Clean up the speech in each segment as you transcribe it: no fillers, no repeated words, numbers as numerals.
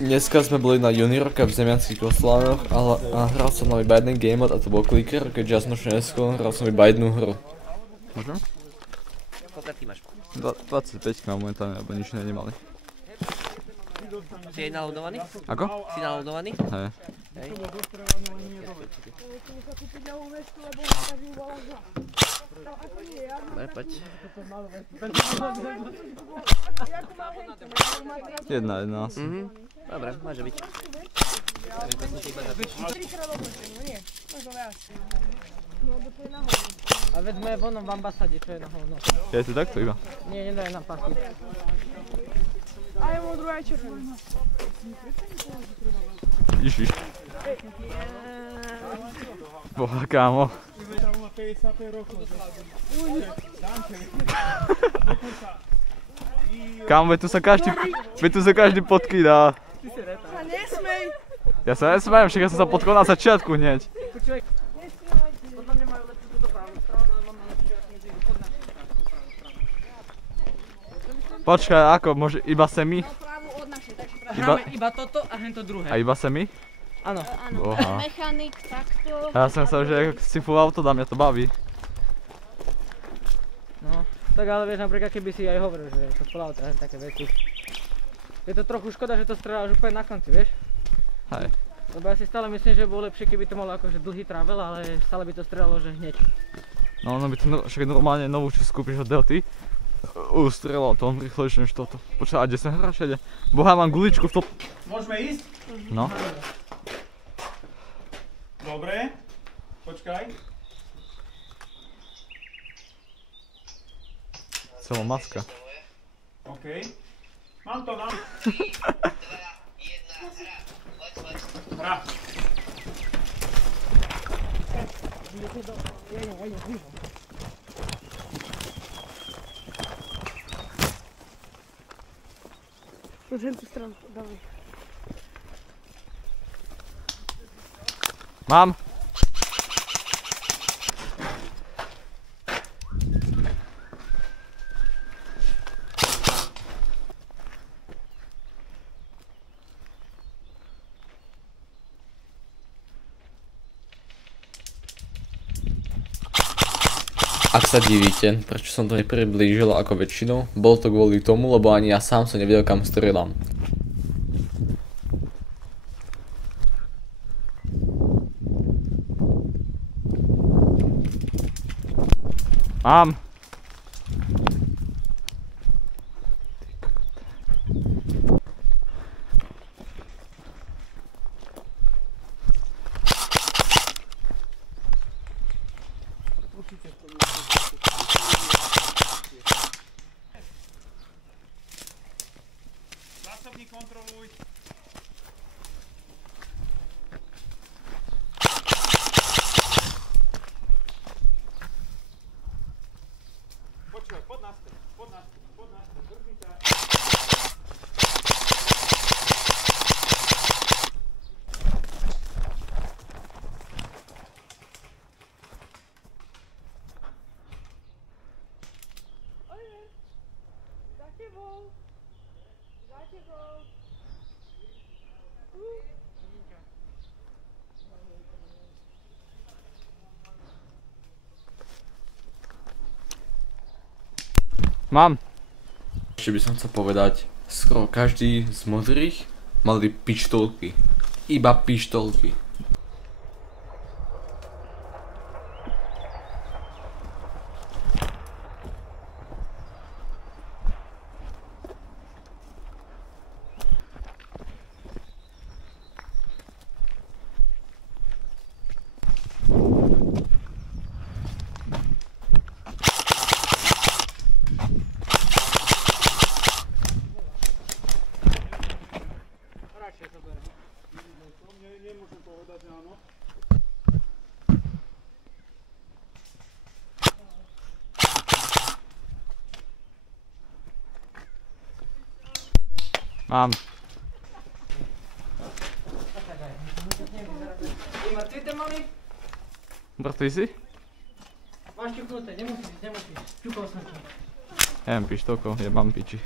Dneska sme boli na juniorka v Zemianských Kostolanoch a hral som na iba jeden game mode a to bol clicker, keďže ja som už neskôr, hral som iba jednu hru. Môžem? Koľko ty máš? 25 mám momentálne, lebo nič nemali. Si naloadovaný? Ako? Si naloadovaný? Hej. Hej. Dobre, poď. Jedna asi. Dobre, môže byť. A veď sme vonom v ambasade, čo je na hovno. Je to takto iba? Nie, nedajú nám pasy. A ja mám druhá červená. Ježiš. Boha, kámo. Kámo, veď tu sa každý podkýdá. Sa nesmej! Ja sa nesmiem, však ja som sa potkol na začiatku hneď. Počúvaj. Podľa mňa majú lepšiu túto právnu stranu, ale mám lepšiu ako medzi od našej strany tú právnu stranu. Počkaj, ako, môže iba semi? Právu od našej, takže hráme iba toto a hento druhé. A iba semi? Áno. Boha. Mechanik, takto. Ja som sa, že si full auto dá, mňa to baví. No, tak ale vieš, napríklad keby si aj hovoril, že to full auto a také veci. Je to trochu škoda, že to strieľaš úplne na konci, vieš? Hej. Lebo ja si stále myslím, že bolo lepšie, keby to malo akože dlhý travel, ale stále by to strieľalo, že hneď. No ono by to však normálne novú, čo skúpiš od Delty. Strieľalo to on rýchlejšie než toto. Počkaj, a kde sa hráš ide? Boha, mám guličku v top. Môžeme ísť? No. Dobre. Počkaj. Celá maska. OK. Mám to, mám. Hra. Už jen tú stranu, dávaj. Mám. Ak sa divíte, prečo som to nepriblížil ako väčšinou, bolo to kvôli tomu, lebo ani ja sám som nevedel, kam strieľam. Mám. Zásobník kontroluj. Počúvaj, poď naspäť, drží sa. Za tebou. Za tebou. Mám. Ešte by som chcel povedať, skoro každý z modrých mali pištolky. Iba pištolky. Nemôžem povedať, že áno. Mám. Mŕtvy malý? Mŕtvy si? Máš ťuknuté, nemusíš. Ťukol som ti. Ja mám pištolkou, ja mám piči.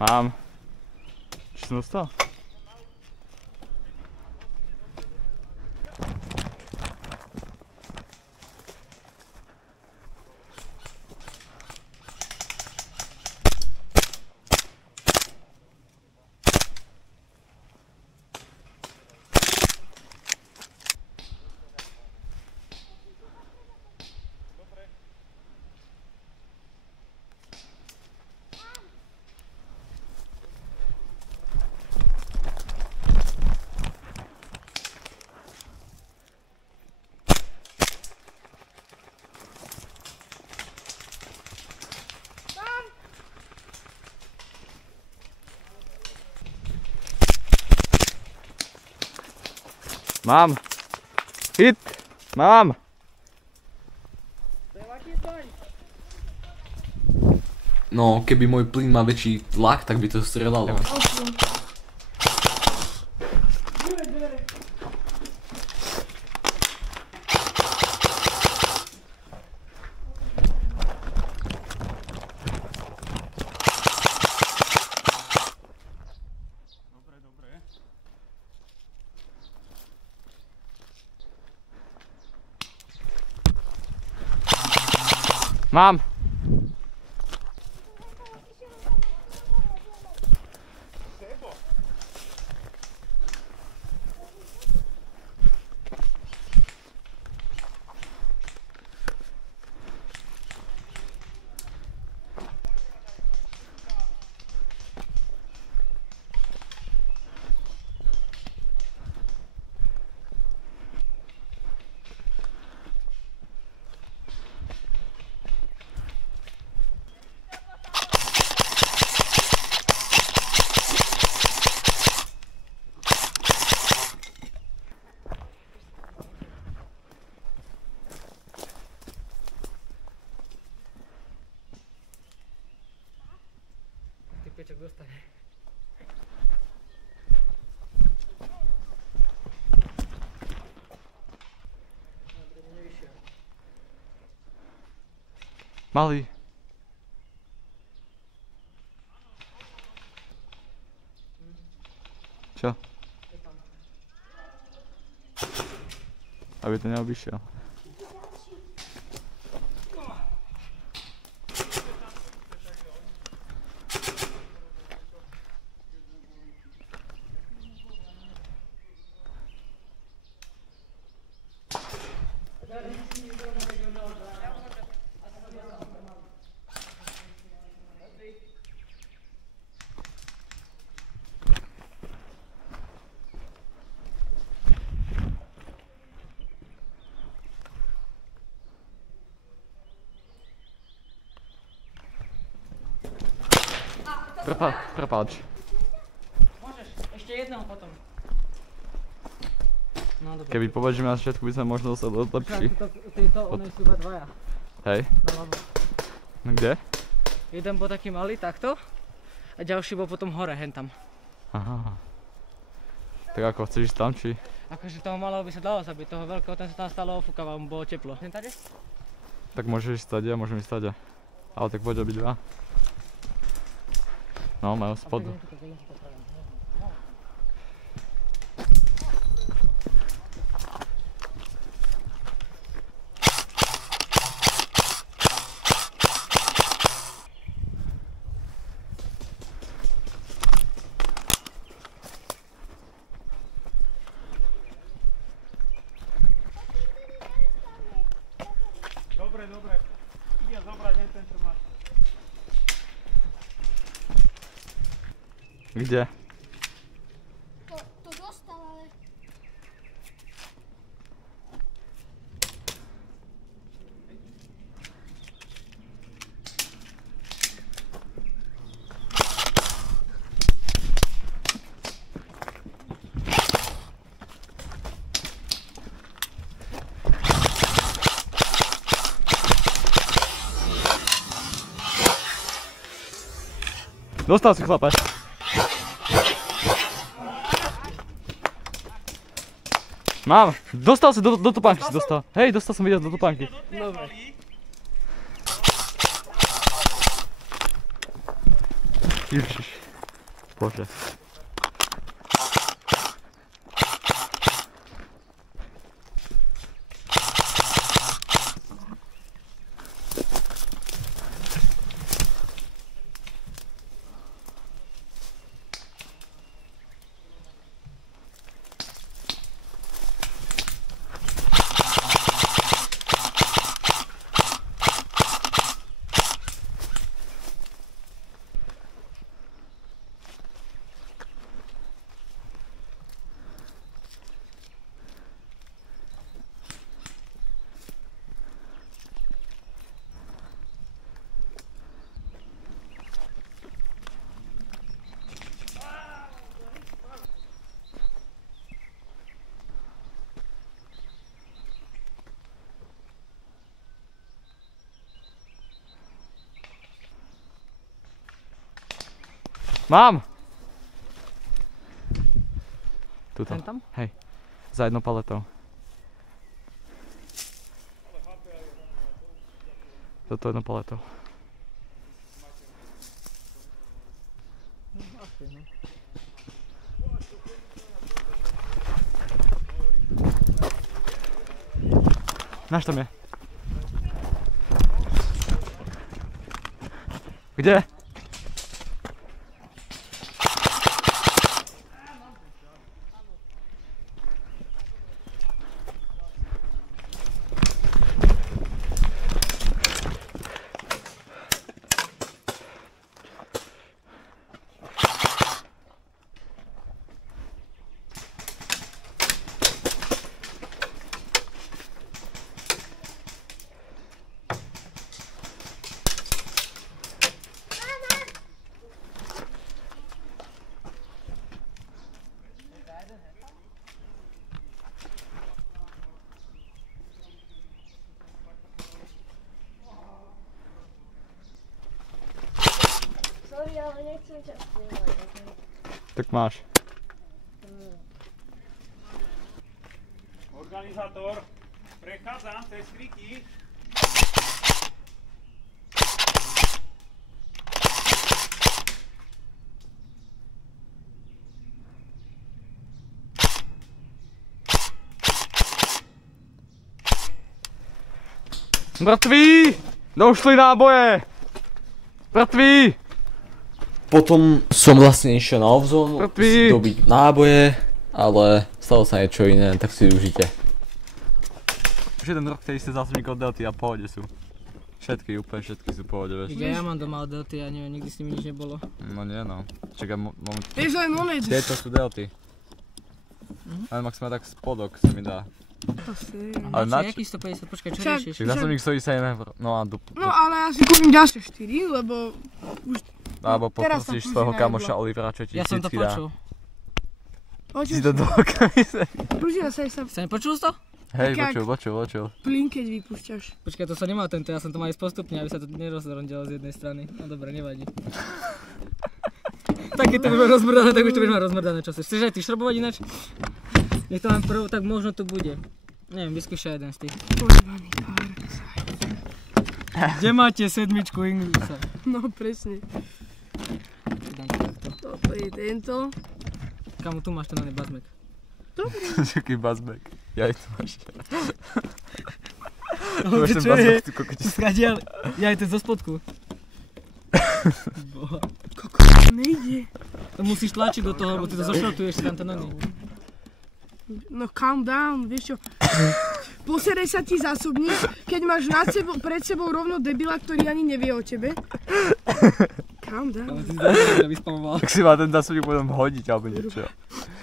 Mám. Či som dostal? Mám. Hit. Mám. No, keby môj plyn má väčší tlak, tak by to strelalo. Mám. Typeček dostane. Malý. Čo? Aby to neobyšiel. Prepáč. Môžeš, ešte jedného potom. No dobre. Keby považíme na začiatku, by sme možno dostali lepší. Títo, oni sú iba dvaja. Hej. Naľavo. No kde? Jeden bol taký malý, takto. A ďalší bol potom hore, hentam. Aha. Tak ako, chceš ísť tam, či? Akože toho malého by sa dalo zabiť, toho veľkého ten sa tam stále ofúkával, mu bolo teplo. Ten tady? Tak môžeš ísť stade a môžem ísť stade. Ale tak poď obidva. No, majú spodu. Dobre, dobre. Idem zobrať ten, čo máš. Kde? To dostal, ale... Dostal si, chlape. Mám, dostal si, do topánky si dostal. Hej, dostal som vidieť do topánky. Dobre. Ježiš. Bože. Mám! Tuto. Ten tam? Hej. Za jednou paletou. Toto jednou paletou. Náš tam je. Kde? Sorry, ale nechcem ťa snímať. Tak máš. Organizátor, prechádzam cez kriky. Mrtví! Došli náboje! Mrtví! Potom som vlastne išiel na off-zónu Mŕtvý. si dobiť náboje, ale stalo sa niečo iné, tak si užite. Už jeden rok, ktorý ste zásobník od Delty a v pohode sú. Všetky, úplne všetky sú v pohode, vieš. Ja mám doma od Delty a neviem, nikdy s nimi nič nebolo. No nie no. Čakaj, Vieš len onec. tieto sú Delty. Ale max má tak spodok sa mi dá. Ale Ale na jaký 150, počkaj, čo Však- riešiš? Čiže zásobník stojí 7 eur. No a No ale ja si kúpim ďalšie 4, lebo alebo teraz sa poprosíš púži svojho na kamoša jedlo. Olivera, čo ti Ja som to vždycky dá. počul. Si to do oka Púžila sa aj sa Sa nepočul to? Hej, Tak jak- počul. plyn, keď vypúšťaš. Počkaj, to sa nemá tento, ja som to mal ísť postupne, aby sa to nerozrondilo z jednej strany. No dobre, nevadí. Tak keď to bude rozmrdané, tak už to budeš mať rozmrdané, čo chceš. Chceš aj ty šrobovať ináč? Nech to mám prv, tak možno to bude. Neviem, vyskúšaj jeden z tých. Pojebaný Dark Side. Kde máte sedmičku Ingvisa? No presne. Dám to takto. Toto je tento. Kamu, tu máš ten oný bazmek. Taký buzzback. Jaj, to máš. No, Máš ten buzzback, ty kokoti. Skradiaľ, ja aj ten zo spodku. Boha. Nejde. To musíš tlačiť do toho, lebo ty to zošrotuješ si tam ten oný. No calm down, vieš čo. Poseraj sa ti zásobník, keď máš pred sebou rovno debila, ktorý ani nevie o tebe. Calm down. Ale ty si to vyspamoval. Tak si má ten zásobník potom hodiť, alebo niečo.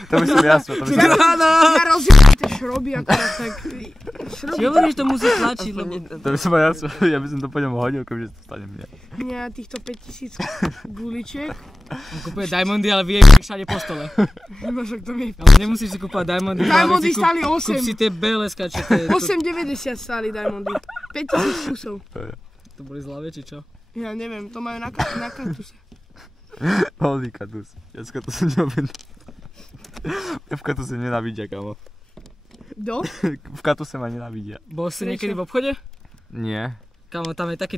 To myslím jasno, to myslím Ja rozumiem tie šroby akorát tak. Či hovoríš, to musíš tlačiť, lebo... To by som mal jasno, ja by som to po ňom hodil, keďže to stane mne. Mňa týchto 5000 guličiek. On kupuje diamondy, ale vie ich všade po stole. No však to mi... Ale nemusíš si kúpať diamondy. Diamondy stáli Kúp 8. si tie BLSka, čo to je. 8,90 stáli diamondy. 5000 kusov. To boli zlavé, či čo? Ja neviem, to majú na kartuse. Holy katus. Dneska to som neobjednal. V katuse nenávidia, kamo. Kto? V katuse ma nenávidia. Bol si Prečo? niekedy v obchode? Nie. Kamo, tam je taký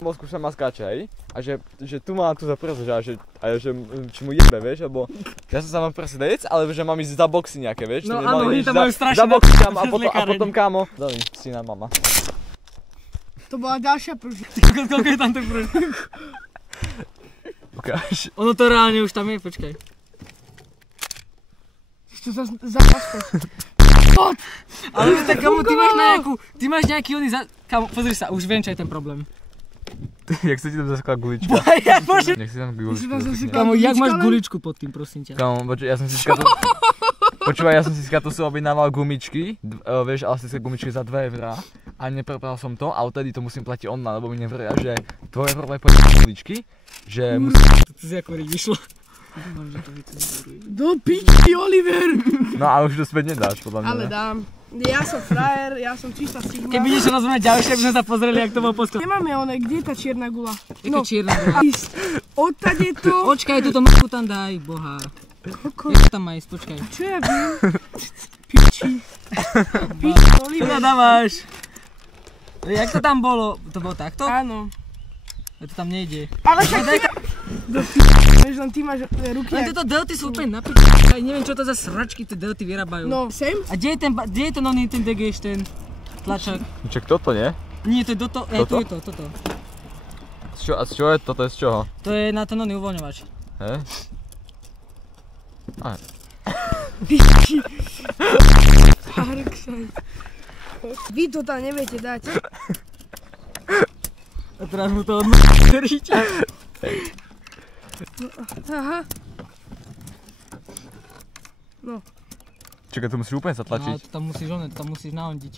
bol skúšam ma skáče, hej? A že tu má tu za prso, že či mu jebe, vieš, lebo ja som sa mám prso dajec, ale že mám ísť za boxy nejaké, vieš? No áno, oni tam majú strašne za boxy tam a potom kámo. Dali, syna mama. To bola ďalšia pružina. Koľko je tam ten pružina? Ukáž. Ono to reálne už tam je, počkaj. Ešte zapaspať. Ale tak kamo, ty máš nejaký oný kamo, pozri sa, už viem čo je ten problém. Jak sa ti tam zasekla gulička? Ja môžem. Nech si tam guličku. Kamo, jak máš guličku pod tým, prosím ťa? Kamo, ja som si skatosil objednával gumičky, vieš, elastické gumičky za 2 € a neprepral som to a odtedy to musím platiť online, lebo mi nevria, že tvoje prvé guličky, že musím... To si ako vyšlo. Do piči, Oliver! No a už to späť nedáš, podľa mňa. Ale dám. Ja som frajer, ja som čistá sigma. Keby niečo rozumieť ďalšie, aby sme sa pozreli, jak to bolo poskladné. Nemáme kde je tá čierna gula? Jaká čierna gula? Odtade to... Počkaj, túto mrku tam daj, boha. Jak tam má ísť, počkaj. Čo ja viem? Piči. Piči, Čo Oliver. tam dávaš? Jak to tam bolo? To bolo takto? Áno. To tam nejde. Ale však ty... Do piči, vieš, len ty máš ruky Len jak... tieto delty sú úplne na piči. Neviem čo to za sračky tie delty vyrábajú. No, sem? A kde je ten oný, ten DGŠ, ten tlačák? Čak toto, nie? Nie, to je toto, tu je to, toto. A z čoho je? Toto je z čoho? To je na ten oný uvoľňovač. Hej? Piči. Parksaj. Vy to tam neviete dať. A teraz mu to odmúriť. Aha. Čakaj, to musíš úplne No, zatlačiť. to tam musíš nahondiť.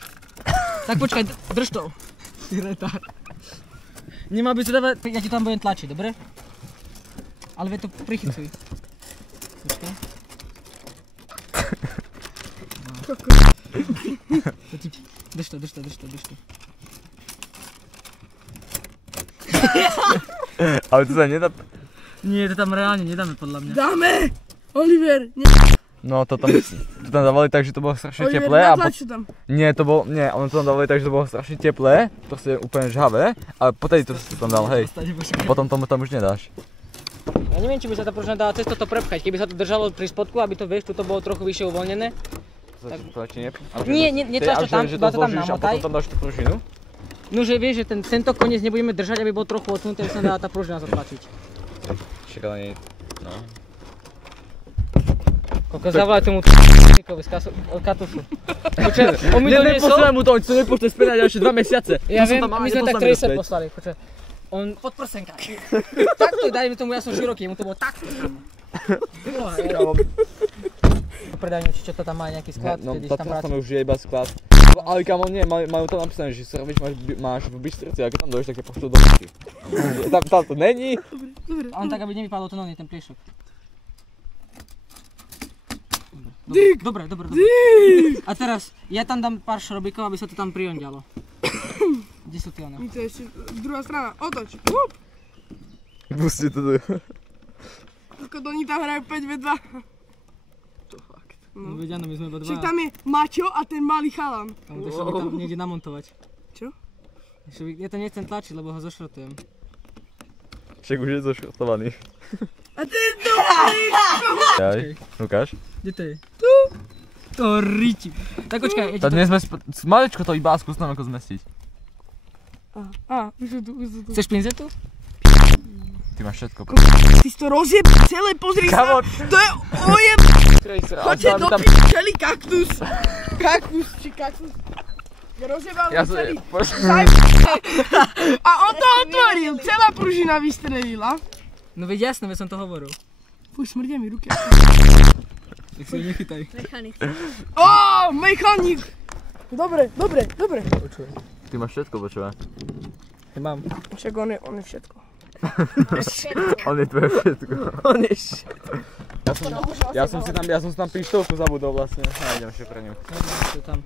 Tak počkaj, drž to. Ty retard. Nemal by to dávať, ja ti tam budem tlačiť, dobre? Ale vie to prichycuj. Počkaj. Drž to. Ale to sa nedá... Nie, to tam reálne nedáme podľa mňa. Dáme! Oliver, No to tam dávali tak, že to bolo strašne Oliver, teplé a natlač to tam. Nie, ono to tam dávali tak, že to bolo strašne teplé, proste úplne žhavé, ale potedy to si tam dal, hej. Potom tomu tam už nedáš. Ja neviem, či by sa tá pružina dala cez toto prepchať, keby sa to držalo pri spodku, aby to, vieš, tu bolo trochu vyššie uvoľnené. Nie, netlač to tam, iba to tam namotaj. A potom tam dáš tú pružinu? No, že vieš, že tento koniec nebudeme držať, aby bol trochu odsunutý, aby sa dala tá pružina zatlačiť. Však ale nie, no. Koľko zavolaj tomu t***nikovi z katusu. On mi to nesol. Neposlal mu to, on sa nepošle späť na ďalšie 2 mesiace. Ja viem, my sme tak 30 poslali. Počkaj. On podprsenka. Takto, daj mi tomu, ja som široký, mu to bolo takto. Predaj mi, či čo to tam má nejaký sklad, No, keď tam tam už je iba sklad. Ale kamo, nie, majú tam napísané, že servis máš v Bystrici, a keď tam dojdeš, tak je pošlú do Bystrici. Tam to není. A on tak, aby nevypadol to nový, ten pliešok. Dobre. A teraz, ja tam dám pár šrobíkov, aby sa to tam priondialo. Kde sú tie one? To je ešte druhá strana, otoč. Pusti to tu. Ako oni tam hrajú 5v2. No veď áno, my sme iba dva. Však tam je Maťo a ten malý chalan. Tam to ešte tam niekde namontovať. Čo? Ja to nechcem tlačiť, lebo ho zošrotujem. Však už je zošrotovaný. A ten to... Jaj, ukáž. Kde to je? Tu. To riči. Tak počkaj, To dnes sme maličko to iba skús nám ako zmestiť. Už sú tu. Chceš pinzetu? Ty máš všetko. Ty si to rozjeb celé, pozri Kamo. sa. To je ojeb... Choďte do celý kaktus. Kaktus. Ja rozjebal celý. A on to otvoril, celá pružina vystrelila. No veď jasné, veď som to hovoril. Fuj, smrdia mi ruky. Tak si ho nechytaj. Ó, mechanik. Dobre. Ty máš všetko, počúva. Ja mám. Však on je všetko. On je tvoje všetko. On je všetko. Ja som si tam pištovku zabudol vlastne. Nájdem ešte pre ňu. Sú tam.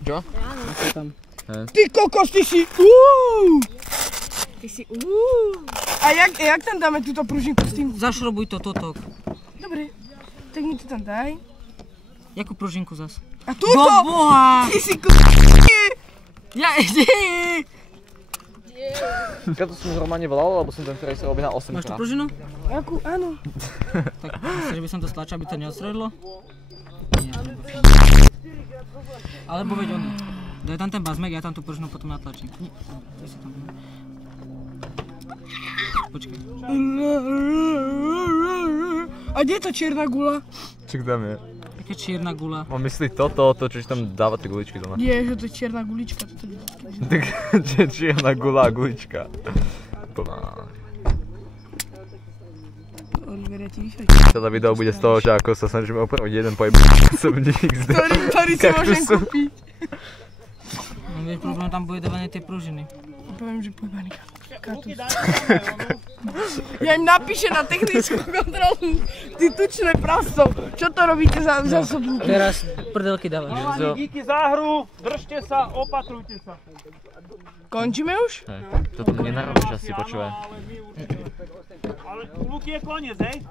Čo? Sú tam. Ty kokos, ty si A jak tam dáme túto pružinku s tým? Zašrobuj to toto. Dobre, tak mi to tam daj. Jakú pružinku zas? A túto! Do boha! Ty si Ja ide! Preto som normálne volal, lebo som ten tracer objednal 8 Máš tú krát. pružinu? Akú? Áno. Tak myslíš, že by som to stlačil, aby to neodstredilo? Nie. Alebo veď ono. Daj tam ten bazmek, ja tam tú pružinu potom natlačím. Nie, kde si tam? Počkaj. A kde je tá čierna gula? Čo tam je? Aká čierna gula. Mám myslieť toto, čo tam dáva tie guličky doma. Je, že to je čierna gulička. Tak čierna gula a gulička. Oliver, ja ti vyšaj. Teda video bude z toho, že ako sa snažíme opraviť jeden osobník z Ktorý si môžem kúpiť. No vieš, problém tam bude dávanie tej pružiny. Poviem, že pojebaný kaktus. Ja im napíšem na technickú kontrolu. Ty tučné prasto. Čo to robíte za zásobníky? Teraz prdelky dávaš. Díky za hru, držte sa, opatrujte sa. Končíme už? Toto nenarobíš asi, počúvaj. Ale u Luky je koniec, hej?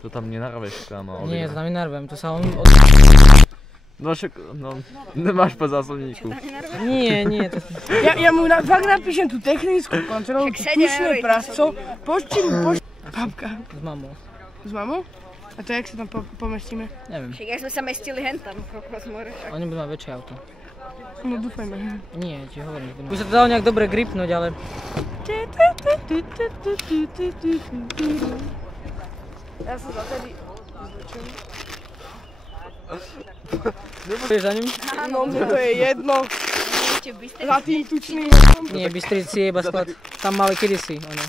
To tam nenarobíš, kámo. Nie, to tam nenarvem, to sa on... No však, no, nemáš po zásobníku. Nie, to... Ja mu fakt napíšem tú technickú kontrolu, tú tučné prasto. Poštím. Babka. S mamou. S mamou? A to jak sa tam pomestíme? Neviem. Však jak sme sa mestili hentam, kokos more. Oni budú mať väčšie auto. No dúfajme. Nie, ti hovorím, že budú. Už sa to dalo nejak dobre gripnúť, ale... Ja sa zatedy... Budeš za ním? No mne to je jedno. Ešte v Bystrici. Za tým tučným. Nie, Bystrici je iba sklad. Tam mali kedysi, ono.